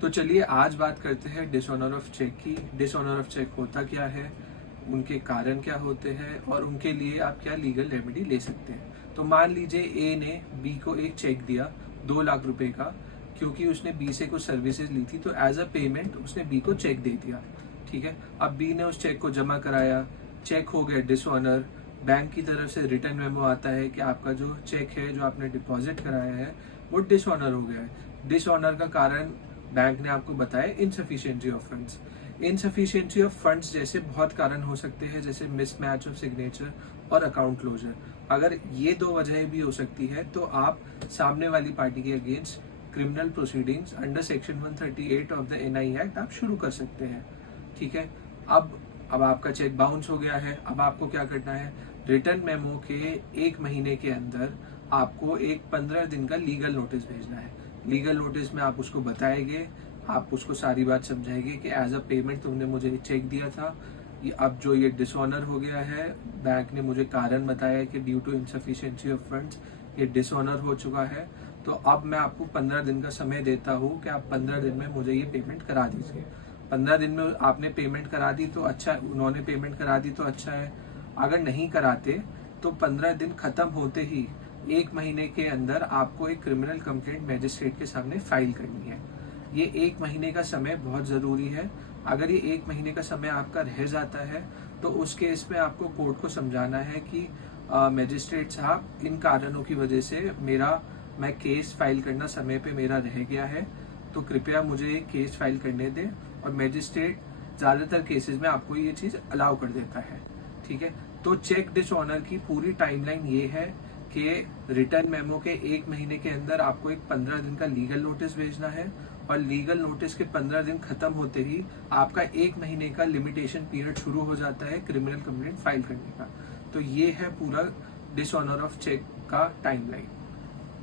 तो चलिए आज बात करते हैं डिसऑनर ऑफ चेक की। डिसऑनर ऑफ चेक होता क्या है, उनके कारण क्या होते हैं और उनके लिए आप क्या लीगल रेमेडी ले सकते हैं। तो मान लीजिए ए ने बी को एक चेक दिया 2 लाख रुपए का, क्योंकि उसने बी से कुछ सर्विसेज ली थी, तो एज अ पेमेंट उसने बी को चेक दे दिया। ठीक है, अब बी ने उस चेक को जमा कराया, चेक हो गया डिसऑनर। बैंक की तरफ से रिटर्न मेमो आता है कि आपका जो चेक है जो आपने डिपॉजिट कराया है वो डिसऑनर हो गया है। डिसऑनर का कारण बैंक ने आपको बताया insufficiency of funds. Insufficiency of funds जैसे बहुत कारण हो सकते हैं, जैसे मिसमैच ऑफ सिग्नेचर और अकाउंट क्लोजर। अगर ये 2 वजहें भी हो सकती है तो आप सामने वाली पार्टी के against criminal proceedings under section 138 of the NI act आप शुरू कर सकते हैं। ठीक है, अब आपका चेक बाउंस हो गया है। अब आपको क्या करना है, रिटर्न मेमो के 1 महीने के अंदर आपको एक 15 दिन का लीगल नोटिस भेजना है। लीगल नोटिस में आप उसको बताएंगे, आप उसको सारी बात समझाएंगे कि एज अ पेमेंट तुमने मुझे चेक दिया था, ये अब जो ये डिसऑनर हो गया है, बैंक ने मुझे कारण बताया कि due to insufficiency of funds ये डिसऑनर हो चुका है, तो अब मैं आपको 15 दिन का समय देता हूँ कि आप 15 दिन में मुझे ये पेमेंट करा दीजिए। 15 दिन में आपने पेमेंट करा दी तो अच्छा, उन्होंने पेमेंट करा दी तो अच्छा है। अगर नहीं कराते तो 15 दिन खत्म होते ही 1 महीने के अंदर आपको एक क्रिमिनल कंप्लेंट मैजिस्ट्रेट के सामने फाइल करनी है। ये 1 महीने का समय बहुत ज़रूरी है। अगर ये 1 महीने का समय आपका रह जाता है तो उस केस में आपको कोर्ट को समझाना है कि मैजिस्ट्रेट साहब, इन कारणों की वजह से मैं केस फाइल करना समय पे मेरा रह गया है, तो कृपया मुझे केस फाइल करने दें। और मैजिस्ट्रेट ज़्यादातर केसेस में आपको ये चीज़ अलाउ कर देता है। ठीक है, तो चेक डिसऑनर की पूरी टाइमलाइन ये है कि रिटर्न मेमो के 1 महीने के अंदर आपको एक 15 दिन का लीगल नोटिस भेजना है, और लीगल नोटिस के 15 दिन खत्म होते ही आपका 1 महीने का लिमिटेशन पीरियड शुरू हो जाता है क्रिमिनल कंप्लेंट फाइल करने का। तो ये है पूरा डिसऑनर ऑफ चेक का टाइमलाइन।